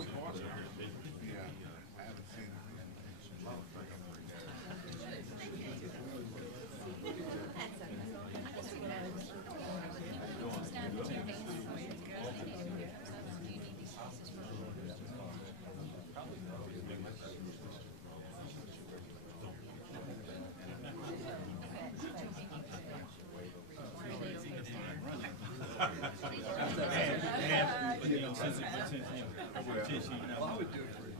I haven't seen it. Well, I would do it for you.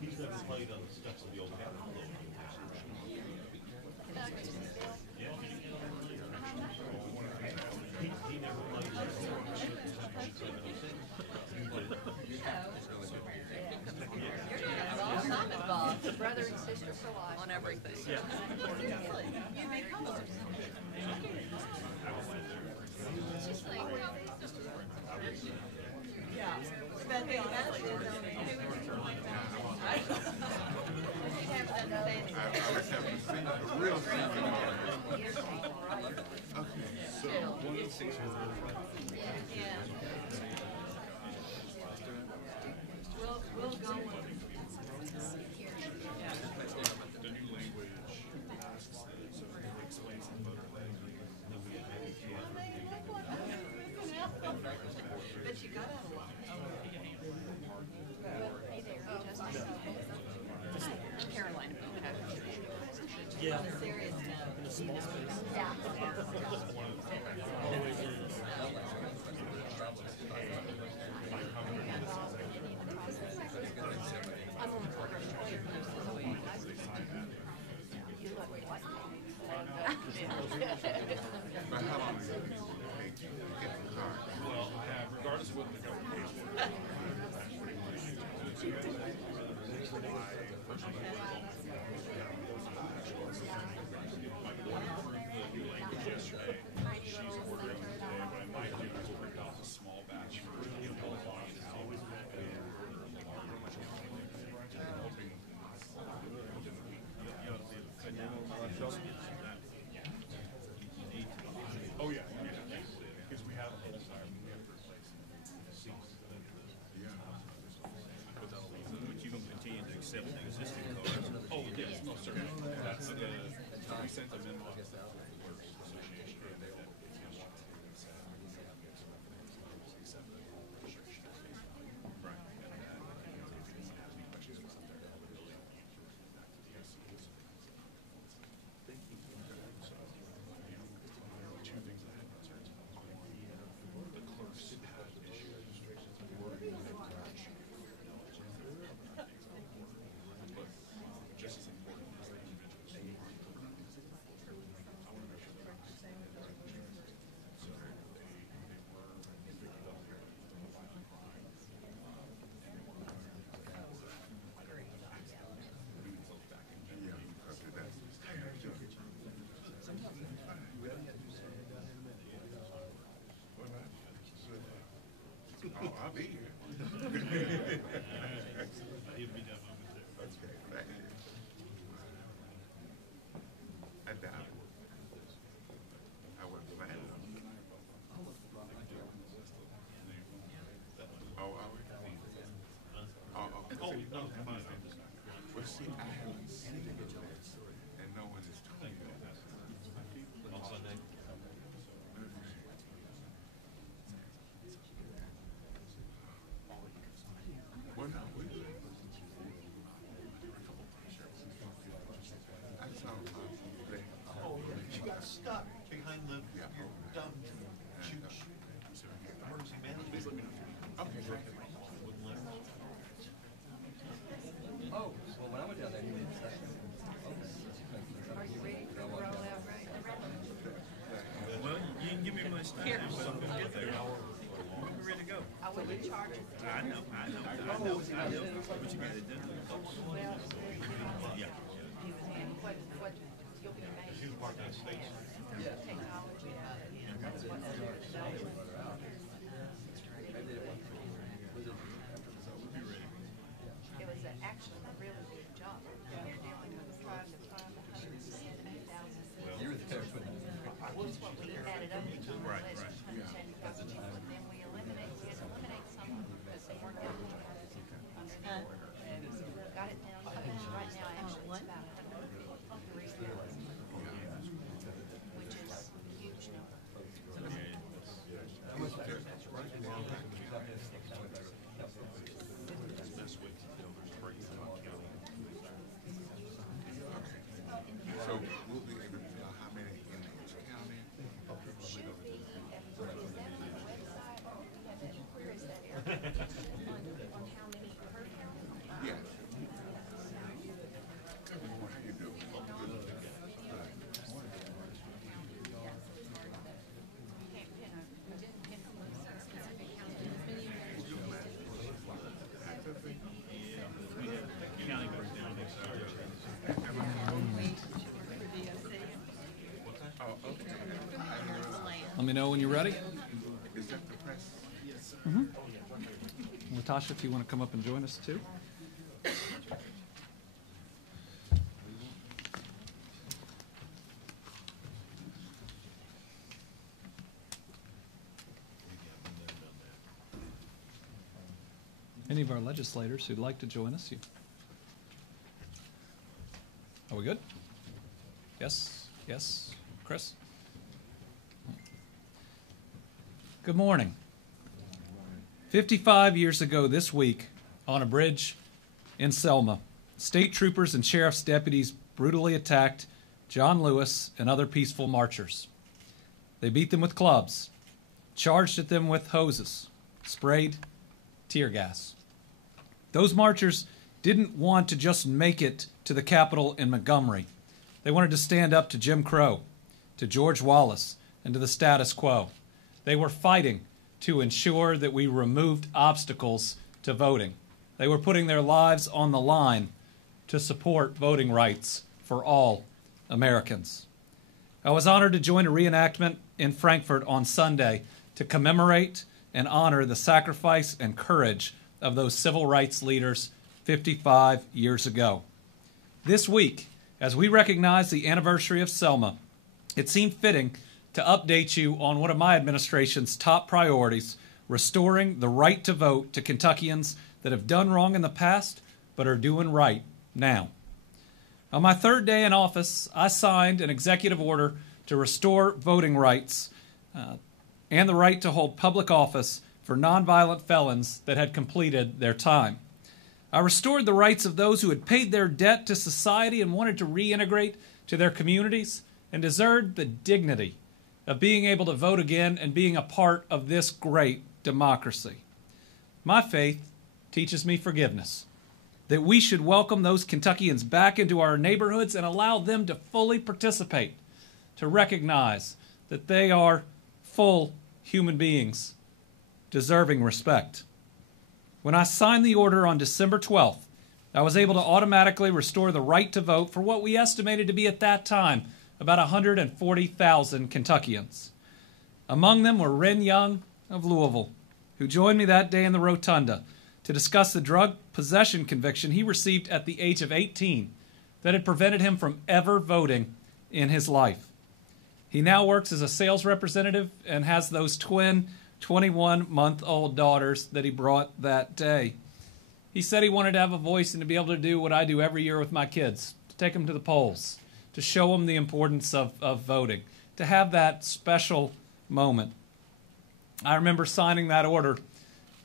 He's never played on the steps of the old Capitol. He never played I'm involved, brother and sister for life. On everything. Yeah. You make colors. It's just like, yeah. But they honestly don't I was having seen a real season on it. Okay, so one of the things we'll go. The new language explains the motor language. But you got out a lot. Hey there, Justice. Carolina. Yeah. On a serious note. In a small space. Yeah. Always is. I'm on the corner. You look like but how long does it take you to get the car? Well, I have, small batch for the qualifying and hoping oh yeah, because we have a whole side we have to replace seats. Yeah. But you can continue to accept the existing cars. Oh yes, no sir. That's the we sent a memo out to the Works Association that if you want to accept the restriction right. And that if anyone has any questions or something, they'll be able to back to the SCs. So two things that I had concerns about. One, the clerks have issued wording that but just as important as the individuals who are I want to make sure they're so they were picked up here with the violent crime and they want to move folks back in general. Oh, I'll be here. He'll be done momentarily. That's great. Thank you. I doubt it. I wouldn't plan on it. Oh, are we? Oh, okay. Oh, no, come on. Well, see, I haven't seen it, and no one has told me that. On Sunday. Well, no, we did. I saw they, Oh, you got stuck behind the your dumb huge emergency management. okay, great. Oh, well, when I went down there, you didn't say. Are you ready for the rollout right now? Well, you didn't give me much time, but I'm gonna get there. We'll be ready to go. I was in charge of the I know. What you gotta do. Yeah. what you'll be amazed. He was part of the States. Technology, that's what's under development. It was actually a really big job. You're dealing with trying to find 170,000. You were there when That's what we added up to Right, less right. than 170,000. And then we had to eliminate some of them because they weren't going under the order. Got it down, right now, actually, it's about 103,000, which is a huge number. So we'll be able to tell how many in each county. Should be, and for the website, where is that area? On how many per county? Yes. How you doing? County goes down next year. Oh, okay. Let me know when you're ready. Is that the press? Latasha, if you want to come up and join us too. Any of our legislators who'd like to join us? Are we good? Yes? Yes? Chris? Good morning. 55 years ago this week, on a bridge in Selma, state troopers and sheriff's deputies brutally attacked John Lewis and other peaceful marchers. They beat them with clubs, charged at them with hoses, sprayed tear gas. Those marchers didn't want to just make it to the Capitol in Montgomery. They wanted to stand up to Jim Crow, to George Wallace, and to the status quo. They were fighting to ensure that we removed obstacles to voting. They were putting their lives on the line to support voting rights for all Americans. I was honored to join a reenactment in Frankfurt on Sunday to commemorate and honor the sacrifice and courage of those civil rights leaders 55 years ago. This week, as we recognize the anniversary of Selma, it seemed fitting to update you on one of my administration's top priorities, restoring the right to vote to Kentuckians that have done wrong in the past but are doing right now. On my third day in office, I signed an executive order to restore voting rights and the right to hold public office for nonviolent felons that had completed their time. I restored the rights of those who had paid their debt to society and wanted to reintegrate to their communities and deserved the dignity of being able to vote again and being a part of this great democracy. My faith teaches me forgiveness, that we should welcome those Kentuckians back into our neighborhoods and allow them to fully participate, to recognize that they are full human beings deserving respect. When I signed the order on December 12th, I was able to automatically restore the right to vote for what we estimated to be at that time about 140,000 Kentuckians. Among them were Ren Young of Louisville, who joined me that day in the rotunda to discuss the drug possession conviction he received at the age of 18 that had prevented him from ever voting in his life. He now works as a sales representative and has those twin 21-month-old daughters that he brought that day. He said he wanted to have a voice and to be able to do what I do every year with my kids, to take them to the polls, to show them the importance of voting, to have that special moment. I remember signing that order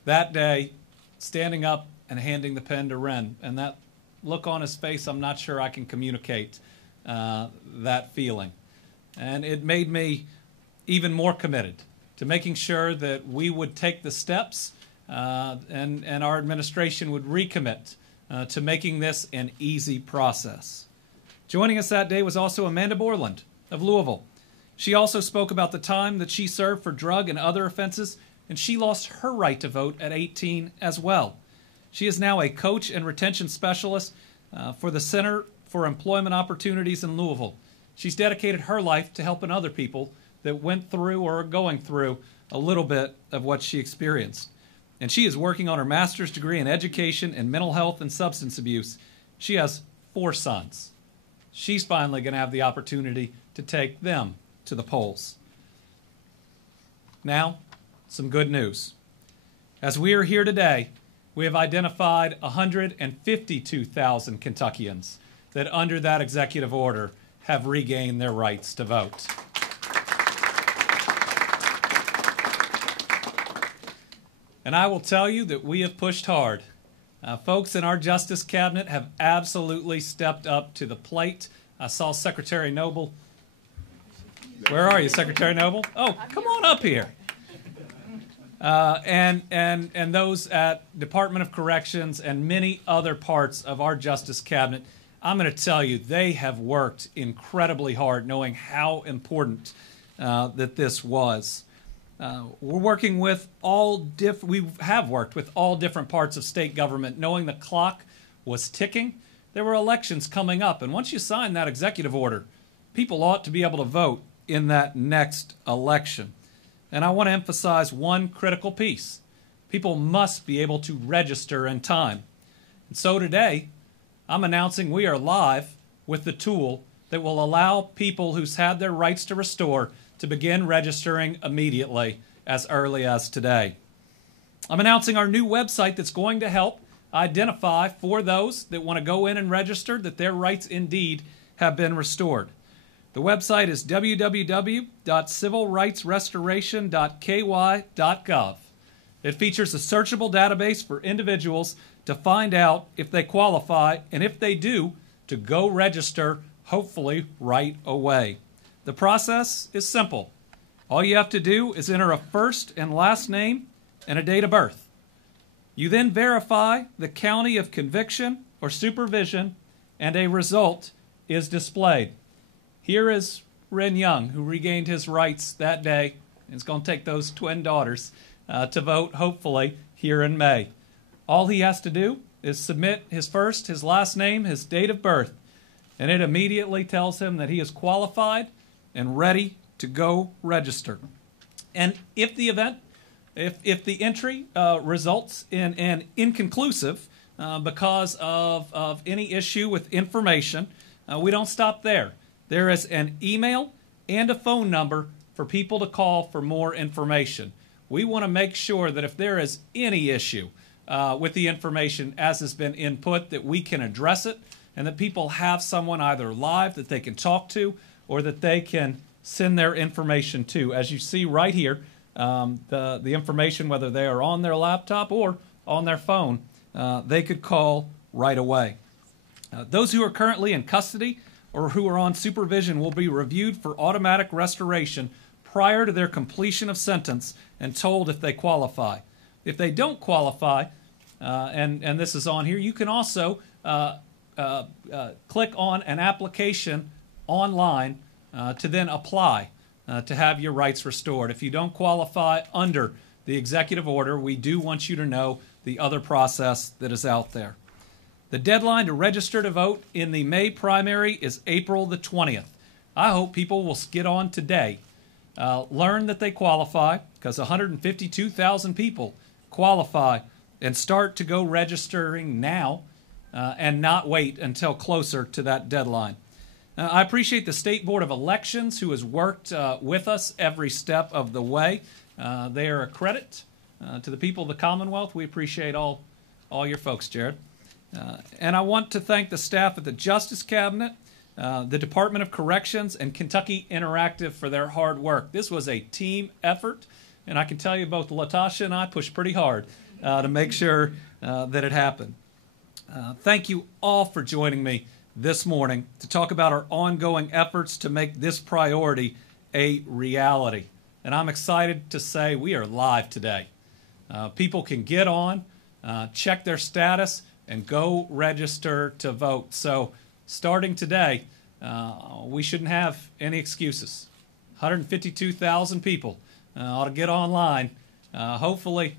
that day, standing up and handing the pen to Ren, and that look on his face, I'm not sure I can communicate that feeling. And it made me even more committed to making sure that we would take the steps and our administration would recommit to making this an easy process. Joining us that day was also Amanda Borland of Louisville. She also spoke about the time that she served for drug and other offenses, and she lost her right to vote at 18 as well. She is now a coach and retention specialist for the Center for Employment Opportunities in Louisville. She's dedicated her life to helping other people that went through or are going through a little bit of what she experienced. And she is working on her master's degree in education and mental health and substance abuse. She has 4 sons. She's finally going to have the opportunity to take them to the polls. Now, some good news. As we are here today, we have identified 152,000 Kentuckians that under that executive order have regained their rights to vote. And I will tell you that we have pushed hard. Folks in our Justice Cabinet have absolutely stepped up to the plate. I saw Secretary Noble. Where are you, Secretary Noble? Oh, come on up here. And those at Department of Corrections and many other parts of our Justice Cabinet, I'm going to tell you, they have worked incredibly hard knowing how important that this was. We have worked with all different parts of state government, knowing the clock was ticking. There were elections coming up, and once you sign that executive order, people ought to be able to vote in that next election. And I want to emphasize one critical piece. People must be able to register in time. And so today, I'm announcing we are live with the tool that will allow people who's had their rights to restore to begin registering immediately as early as today. I'm announcing our new website that's going to help identify for those that want to go in and register that their rights indeed have been restored. The website is www.civilrightsrestoration.ky.gov. It features a searchable database for individuals to find out if they qualify, and if they do, to go register, hopefully right away. The process is simple. All you have to do is enter a first and last name and a date of birth. You then verify the county of conviction or supervision, and a result is displayed. Here is Ren Young, who regained his rights that day and is going to take those twin daughters to vote, hopefully, here in May. All he has to do is submit his first, his last name, his date of birth, and it immediately tells him that he is qualified and ready to go register. And if the entry results in an inconclusive because of any issue with information, we don't stop there. There is an email and a phone number for people to call for more information. We want to make sure that if there is any issue with the information as has been input, that we can address it and that people have someone either live that they can talk to or that they can send their information to. As you see right here, the information, whether they are on their laptop or on their phone, they could call right away. Those who are currently in custody or who are on supervision will be reviewed for automatic restoration prior to their completion of sentence and told if they qualify. If they don't qualify, and this is on here, you can also click on an application online to then apply to have your rights restored. If you don't qualify under the executive order, we do want you to know the other process that is out there. The deadline to register to vote in the May primary is April the 20th. I hope people will get on today. Learn that they qualify, because 152,000 people qualify, and start to go registering now and not wait until closer to that deadline. I appreciate the State Board of Elections who has worked with us every step of the way. They are a credit to the people of the Commonwealth. We appreciate all your folks, Jared. And I want to thank the staff at the Justice Cabinet, the Department of Corrections, and Kentucky Interactive for their hard work. This was a team effort, and I can tell you both Latasha and I pushed pretty hard to make sure that it happened. Thank you all for joining me this morning to talk about our ongoing efforts to make this priority a reality. And I'm excited to say we are live today. People can get on, check their status, and go register to vote. So starting today, we shouldn't have any excuses. 152,000 people ought to get online. Hopefully,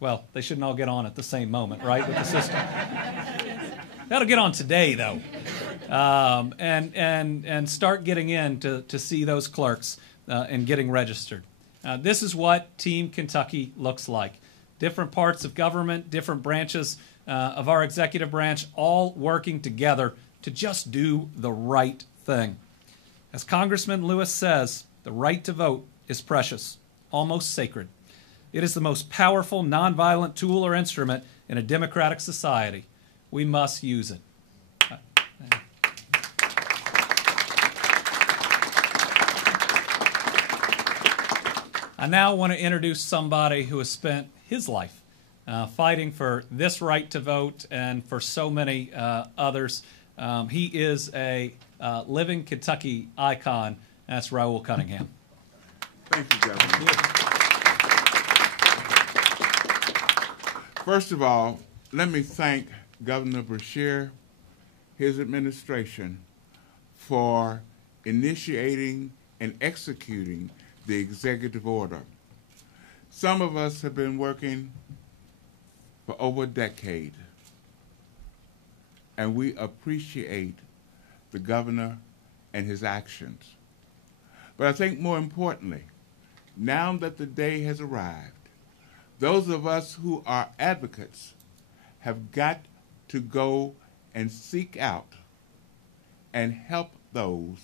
well, they shouldn't all get on at the same moment, right, with the system. That'll get on today, though, and start getting in to see those clerks and getting registered. This is what Team Kentucky looks like. Different parts of government, different branches of our executive branch, all working together to just do the right thing. As Congressman Lewis says, the right to vote is precious, almost sacred. It is the most powerful nonviolent tool or instrument in a democratic society. We must use it. I now want to introduce somebody who has spent his life fighting for this right to vote and for so many others. He is a living Kentucky icon. That's Raul Cunningham. Thank you, Governor. First of all, let me thank Governor Beshear, his administration, for initiating and executing the executive order. Some of us have been working for over a decade, and we appreciate the governor and his actions. But I think more importantly, now that the day has arrived, those of us who are advocates have got to go and seek out and help those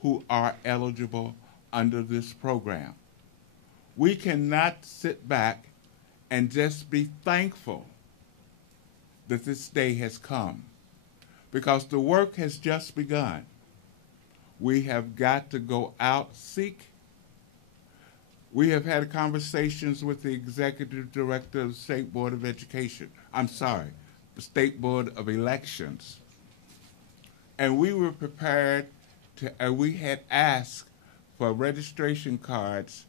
who are eligible under this program. We cannot sit back and just be thankful that this day has come, because the work has just begun. We have got to go out, seek. We have had conversations with the executive director of the State Board of Education. The State Board of Elections. And we were prepared to, we had asked for registration cards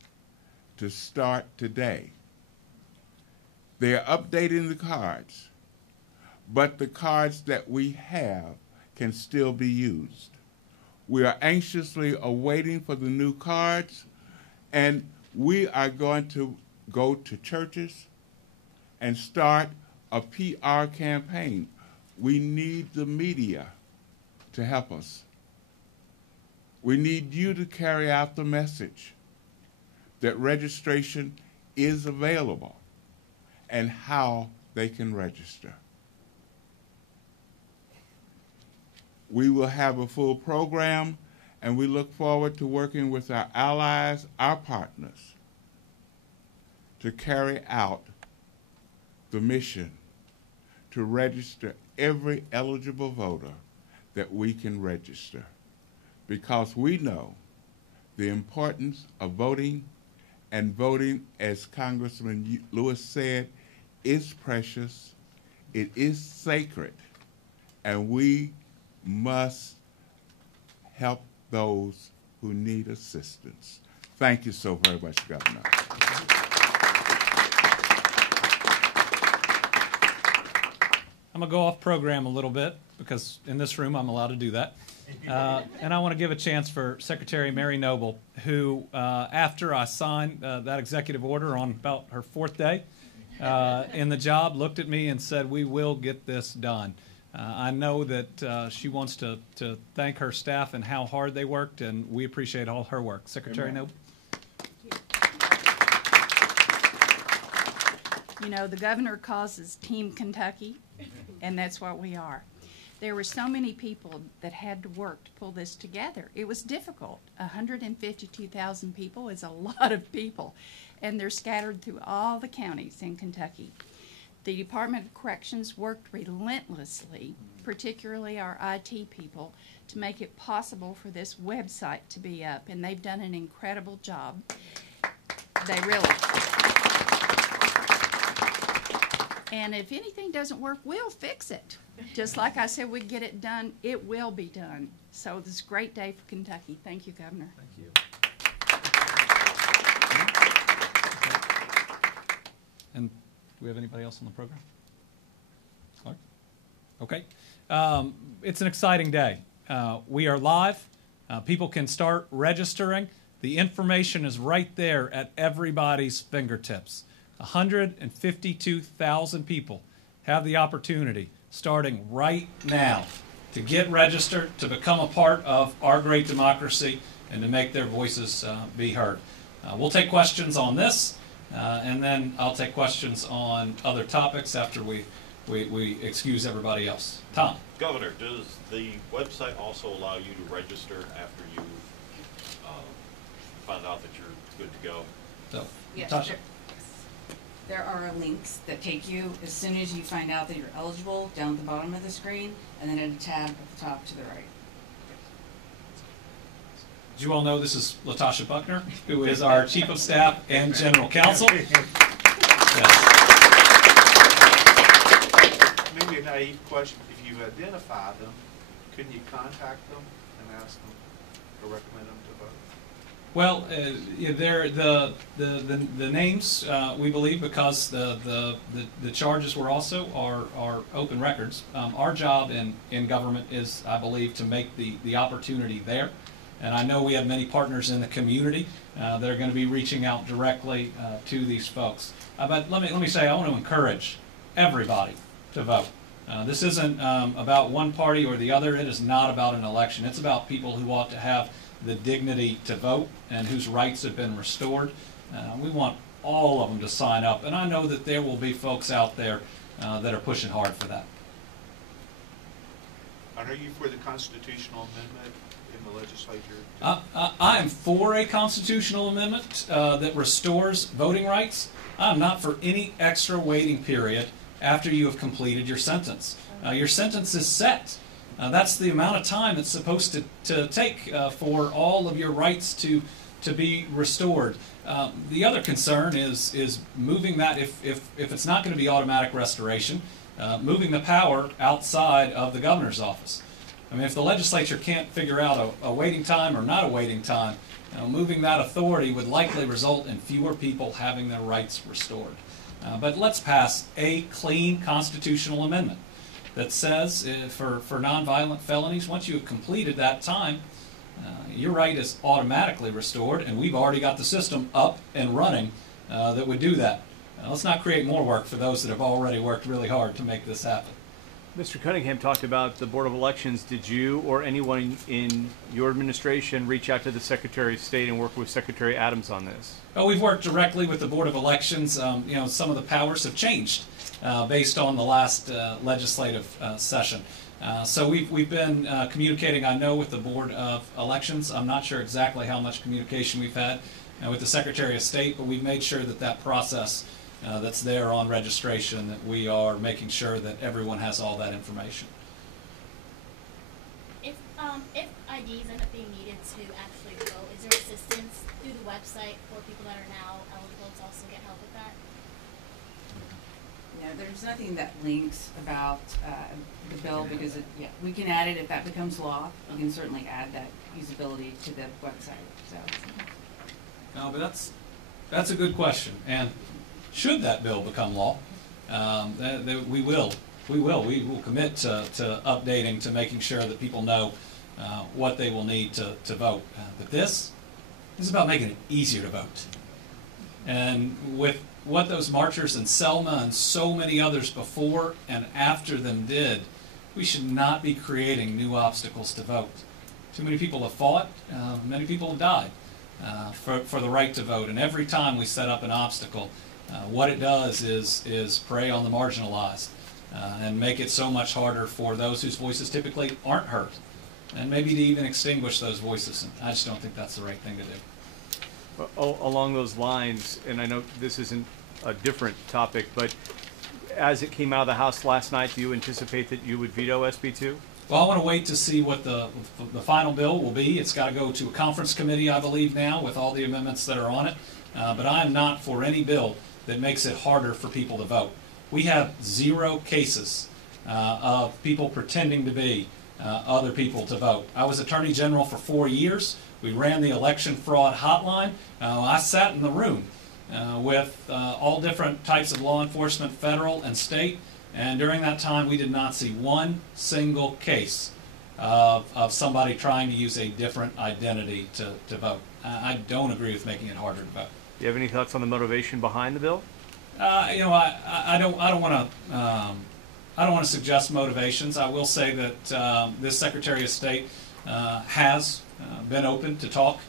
to start today. They are updating the cards, but the cards that we have can still be used. We are anxiously awaiting for the new cards, and we are going to go to churches and start a PR campaign. We need the media to help us. We need you to carry out the message that registration is available and how they can register. We will have a full program, and we look forward to working with our allies, our partners, to carry out the mission to register every eligible voter that we can register, because we know the importance of voting, and voting, as Congressman Lewis said, is precious, it is sacred, and we must help those who need assistance. Thank you so very much, Governor. I'm going to go off program a little bit because in this room I'm allowed to do that. And I want to give a chance for Secretary Mary Noble, who, after I signed that executive order on about her 4th day in the job, looked at me and said, "We will get this done." I know that she wants to thank her staff and how hard they worked, and we appreciate all her work. Secretary Noble. You know, the governor calls us Team Kentucky, and that's what we are. There were so many people that had to work to pull this together. It was difficult. 152,000 people is a lot of people, and they're scattered through all the counties in Kentucky. The Department of Corrections worked relentlessly, particularly our IT people, to make it possible for this website to be up, and they've done an incredible job. They really. And if anything doesn't work, we'll fix it. Just like I said, we'd get it done, it will be done. So this is a great day for Kentucky. Thank you, Governor. Thank you. And do we have anybody else on the program? Clark? Okay. It's an exciting day. We are live. People can start registering. The information is right there at everybody's fingertips. 152,000 people have the opportunity, starting right now, to get registered, to become a part of our great democracy, and to make their voices be heard. We'll take questions on this, and then I'll take questions on other topics after we excuse everybody else. Tom. Governor, does the website also allow you to register after you find out that you're good to go? So, Yes, Natasha. there are links that take you as soon as you find out that you're eligible down at the bottom of the screen, and then at a tab at the top to the right. As you all know, this is Latasha Buckner, who is our Chief of Staff and General Counsel. Yes. Maybe a naive question. If you identify them, couldn't you contact them and ask them or recommend them to vote? Well, they're the names we believe, because the charges were also are open records. Our job in government is, I believe, to make the opportunity there. And I know we have many partners in the community that are going to be reaching out directly to these folks. But let me say, I want to encourage everybody to vote. This isn't about one party or the other. It is not about an election. It's about people who ought to have the dignity to vote and whose rights have been restored. We want all of them to sign up. And I know that there will be folks out there that are pushing hard for that. Are you for the constitutional amendment in the legislature? I am for a constitutional amendment that restores voting rights. I'm not for any extra waiting period after you have completed your sentence. Your sentence is set. That's the amount of time it's supposed to take for all of your rights to be restored. The other concern is moving that, if it's not going to be automatic restoration, moving the power outside of the governor's office. I mean, if the legislature can't figure out a waiting time or not a waiting time, moving that authority would likely result in fewer people having their rights restored. But let's pass a clean constitutional amendment that says for nonviolent felonies, once you have completed that time, your right is automatically restored, and we've already got the system up and running that would do that. let's not create more work for those that have already worked really hard to make this happen. Mr. Cunningham talked about the Board of Elections. Did you or anyone in your administration reach out to the Secretary of State and work with Secretary Adams on this? Well, we've worked directly with the Board of Elections. You know, some of the powers have changed based on the last legislative session. So we've been communicating, I know, with the Board of Elections. I'm not sure exactly how much communication we've had with the Secretary of State, but we've made sure that that process that's there on registration, that we are making sure that everyone has all that information. If IDs end up being needed to actually vote, is there assistance through the website for people that are now eligible to also get help with that? No, there's nothing that links about the bill because we can add it if that becomes law. We can certainly add that usability to the website. So. No, but that's a good question. And should that bill become law, we will commit to updating, to making sure that people know what they will need to vote. But this is about making it easier to vote. And with what those marchers in Selma and so many others before and after them did, we should not be creating new obstacles to vote. Too many people have fought, many people have died for the right to vote. And every time we set up an obstacle, what it does is prey on the marginalized and make it so much harder for those whose voices typically aren't heard, and maybe to even extinguish those voices. And I just don't think that's the right thing to do. Along those lines, and I know this isn't a different topic, but as it came out of the House last night, do you anticipate that you would veto SB 2? Well, I want to wait to see what the final bill will be. It's got to go to a conference committee, I believe, now with all the amendments that are on it. But I am not for any bill that makes it harder for people to vote. We have 0 cases of people pretending to be other people to vote. I was Attorney General for 4 years. We ran the election fraud hotline. I sat in the room with all different types of law enforcement, federal and state, and during that time we did not see one single case of somebody trying to use a different identity to vote. I don't agree with making it harder to vote. Do you have any thoughts on the motivation behind the bill? You know, I don't want to suggest motivations. I will say that this Secretary of State has been open to talk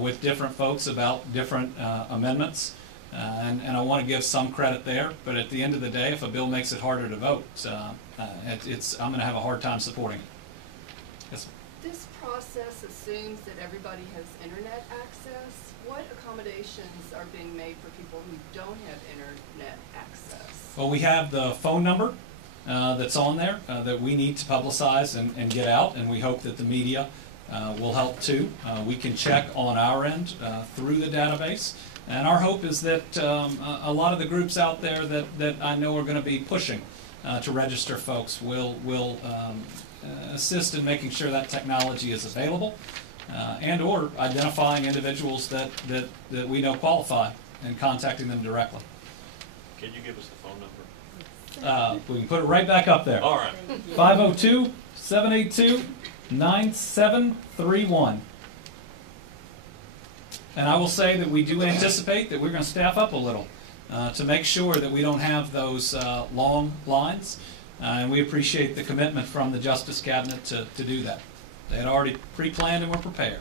with different folks about different amendments, and I want to give some credit there. But at the end of the day, if a bill makes it harder to vote, I'm going to have a hard time supporting it. Yes. This process assumes that everybody has internet access. What accommodations are being made for people who don't have internet access? Well, we have the phone number that's on there that we need to publicize and get out, and we hope that the media will help too. We can check on our end through the database, and our hope is that a lot of the groups out there that I know are going to be pushing to register folks will assist in making sure that technology is available, and or identifying individuals that we know qualify and contacting them directly. Can you give us the phone number? We can put it right back up there. All right. 502-782-9731. And I will say that we do anticipate that we're going to staff up a little to make sure that we don't have those long lines. And we appreciate the commitment from the Justice Cabinet to do that. They had already pre-planned and were prepared.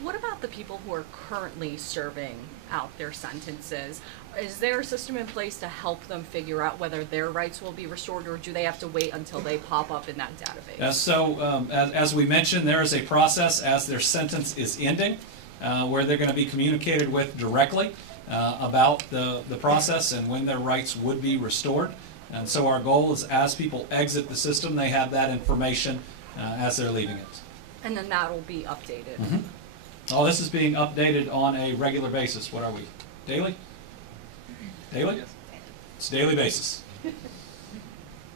What about the people who are currently serving out their sentences? Is there a system in place to help them figure out whether their rights will be restored, or do they have to wait until they pop up in that database? As we mentioned, there is a process as their sentence is ending where they're going to be communicated with directly about the process and when their rights would be restored. And so our goal is as people exit the system, they have that information as they're leaving it. And then that will be updated. Mm-hmm. Oh, this is being updated on a regular basis. What are we? Daily? Daily? Yes. It's a daily basis.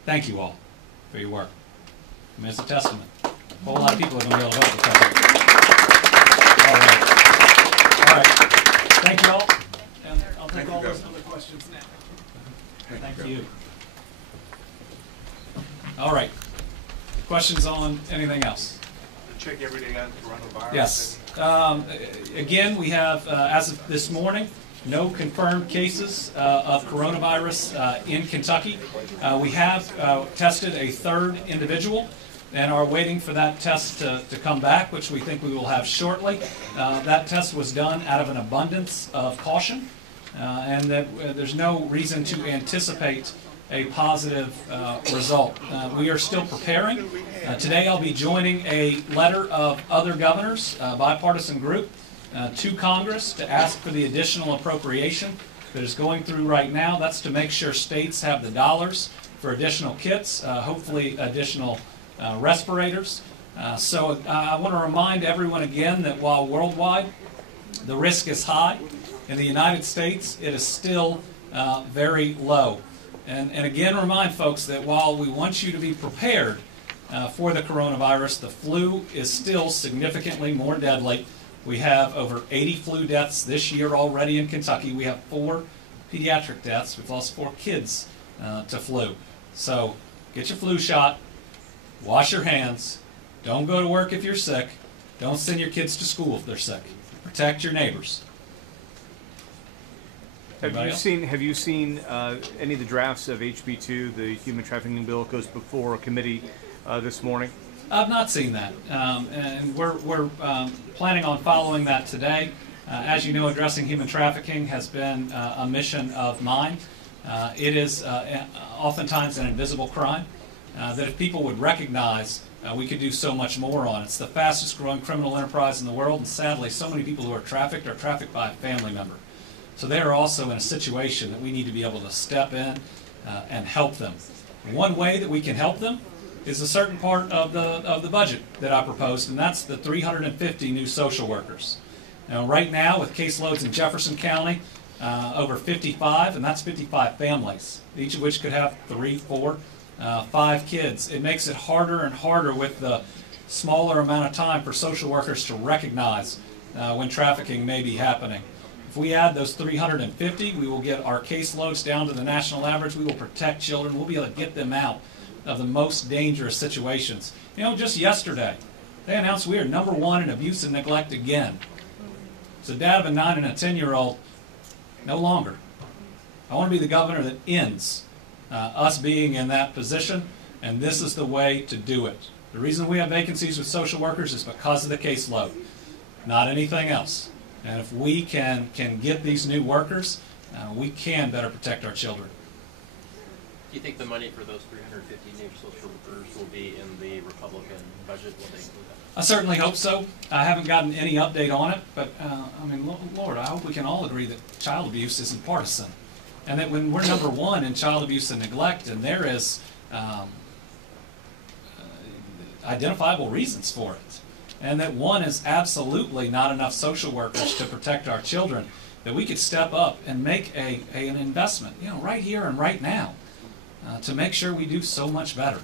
Thank you all for your work. I mean, it's a testament. A whole lot of people are going to be able to vote because of it. All right. Thank you all. And I'll take all those other questions now. Thank you. All right. Questions on anything else? Check every day on coronavirus. Yes. Again, we have, as of this morning, no confirmed cases of coronavirus in Kentucky. We have tested a third individual and are waiting for that test to come back, which we think we will have shortly. That test was done out of an abundance of caution, and that there's no reason to anticipate a positive result. We are still preparing. Today I'll be joining a letter of other governors, a bipartisan group, to Congress to ask for the additional appropriation that is going through right now. That's to make sure states have the dollars for additional kits, hopefully additional respirators. So I want to remind everyone again that while worldwide the risk is high, in the United States it is still very low. And again, remind folks that while we want you to be prepared for the coronavirus, the flu is still significantly more deadly. We have over 80 flu deaths this year already in Kentucky. We have 4 pediatric deaths. We've lost 4 kids to flu. So get your flu shot, wash your hands, don't go to work if you're sick, don't send your kids to school if they're sick. Protect your neighbors. Have you seen any of the drafts of HB2, the human trafficking bill, goes before a committee this morning? I've not seen that, and we're planning on following that today. As you know, addressing human trafficking has been a mission of mine. It is oftentimes an invisible crime that if people would recognize, we could do so much more on. It's the fastest growing criminal enterprise in the world, and sadly, so many people who are trafficked by a family member. So they are also in a situation that we need to be able to step in and help them. One way that we can help them is a certain part of the budget that I proposed, and that's the 350 new social workers. Now, right now, with caseloads in Jefferson County, over 55, and that's 55 families, each of which could have 3, 4, 5 kids. It makes it harder and harder with the smaller amount of time for social workers to recognize when trafficking may be happening. If we add those 350, we will get our caseloads down to the national average. We will protect children. We'll be able to get them out of the most dangerous situations. You know, just yesterday, they announced we are #1 in abuse and neglect again. So dad of a 9 and a 10-year-old, no longer. I want to be the governor that ends us being in that position, and this is the way to do it. The reason we have vacancies with social workers is because of the caseload, not anything else. And if we can get these new workers, we can better protect our children. Do you think the money for those 350 new social workers will be in the Republican budget? Will they include that? I certainly hope so. I haven't gotten any update on it, but I mean, Lord, I hope we can all agree that child abuse isn't partisan. And that when we're #1 in child abuse and neglect, and there is identifiable reasons for it, and that one is absolutely not enough social workers to protect our children, that we could step up and make an investment, you know, right here and right now, to make sure we do so much better.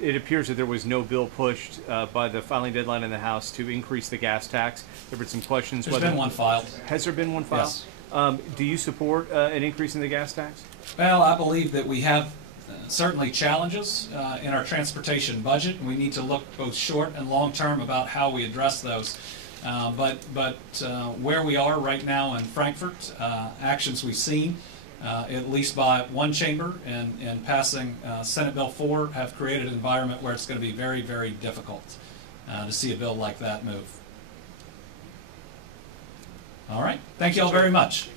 It appears that there was no bill pushed by the filing deadline in the House to increase the gas tax. There were some questions. There's been one filed. Has there been one filed? Yes. Do you support an increase in the gas tax? Well, I believe that we have certainly challenges in our transportation budget, and we need to look both short and long term about how we address those. But where we are right now in Frankfurt, actions we've seen, at least by one chamber in passing Senate Bill 4, have created an environment where it's going to be very, very difficult to see a bill like that move. All right. Thank you all very much.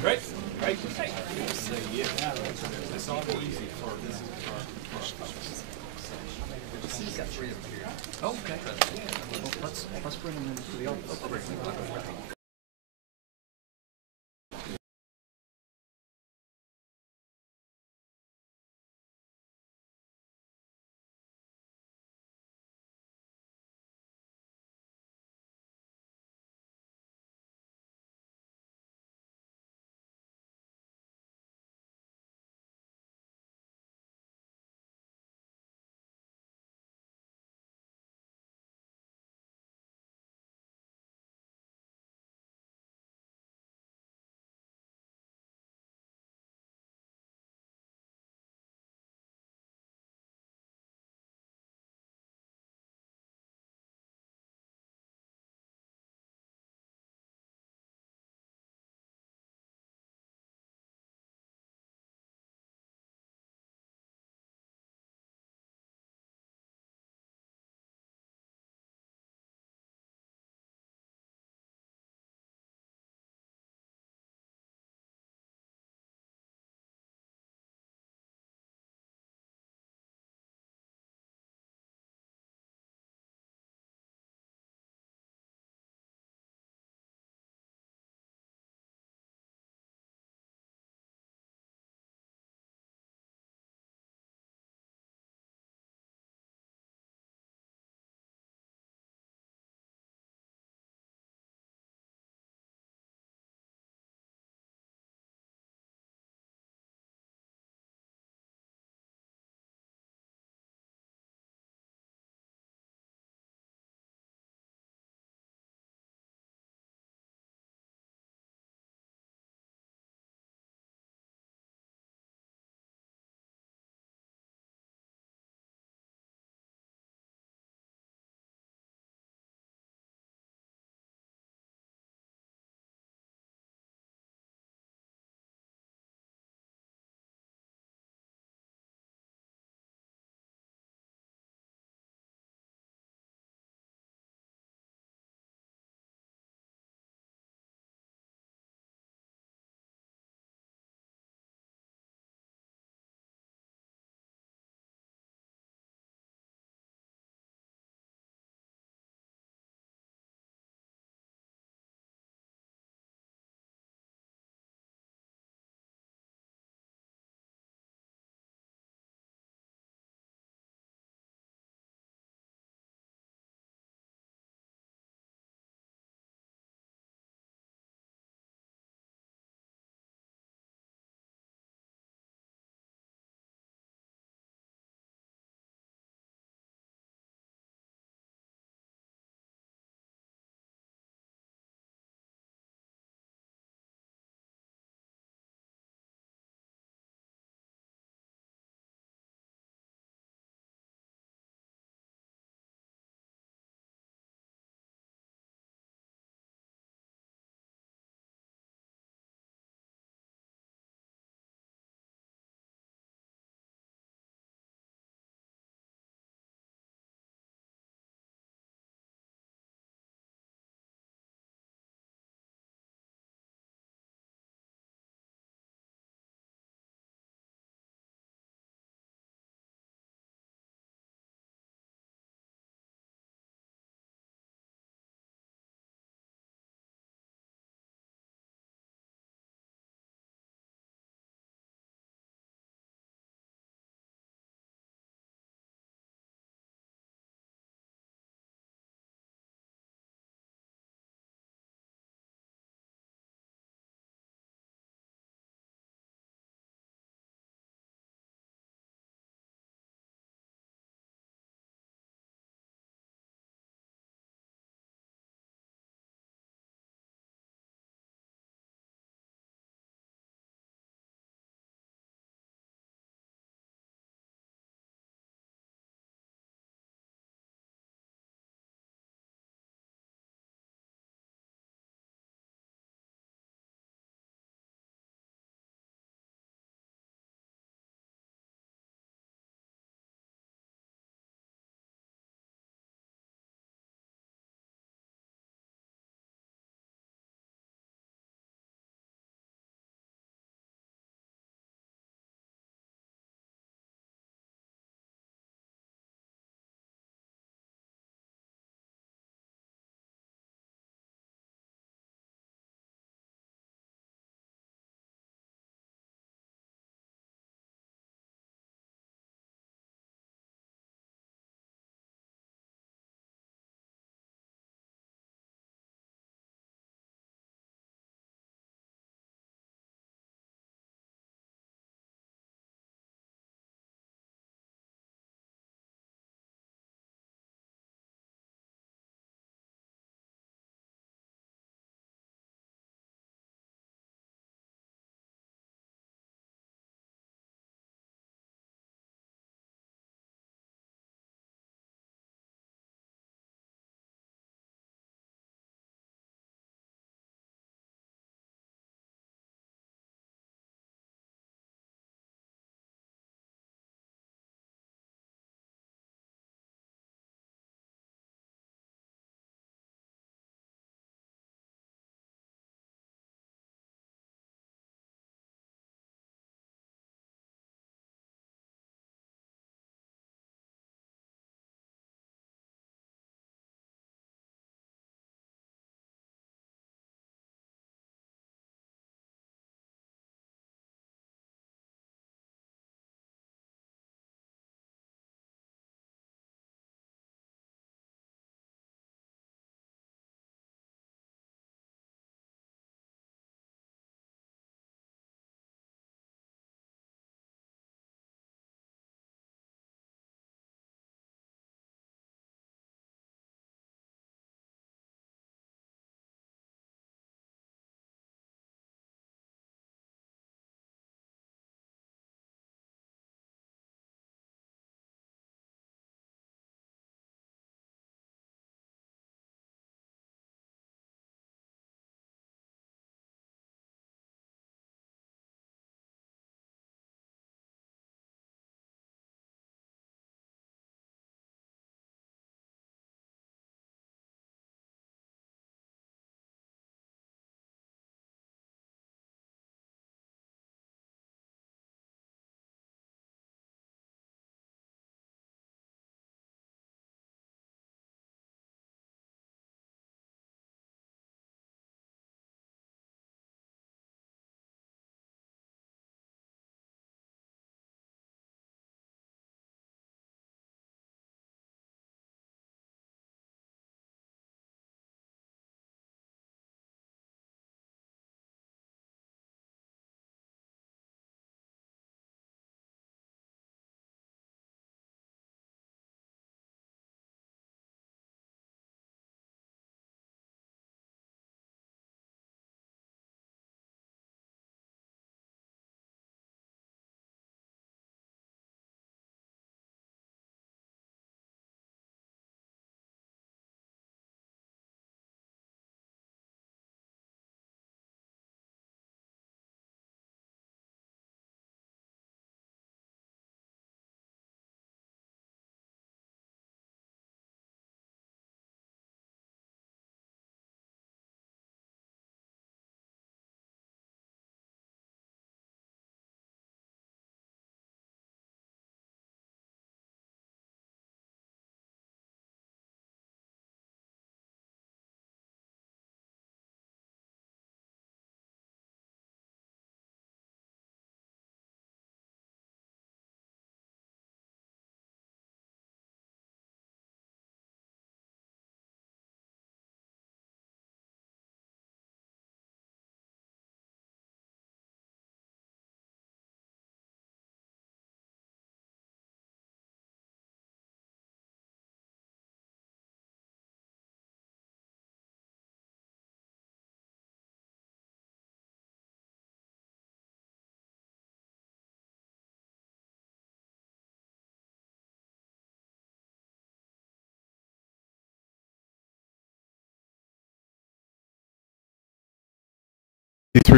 Great. Great. Okay. Well, let's bring them into the office.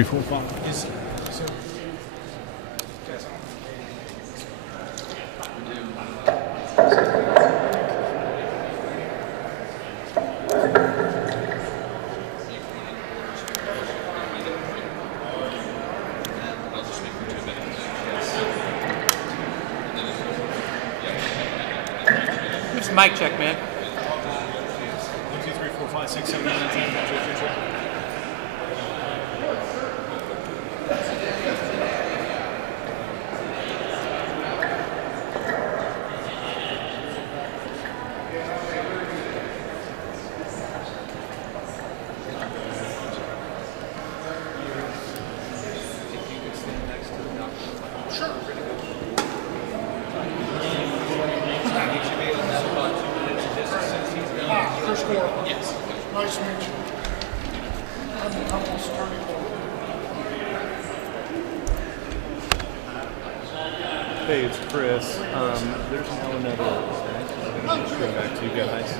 22345. It's mic check, man. 1, 2, 3, 4, 5, 6, 7, 8, 9, 10, 11, 12, 13. First floor. Yes. Nice to meet you. I'm almost 34. Hey, it's Chris. There's now another. I'm going to back to you guys.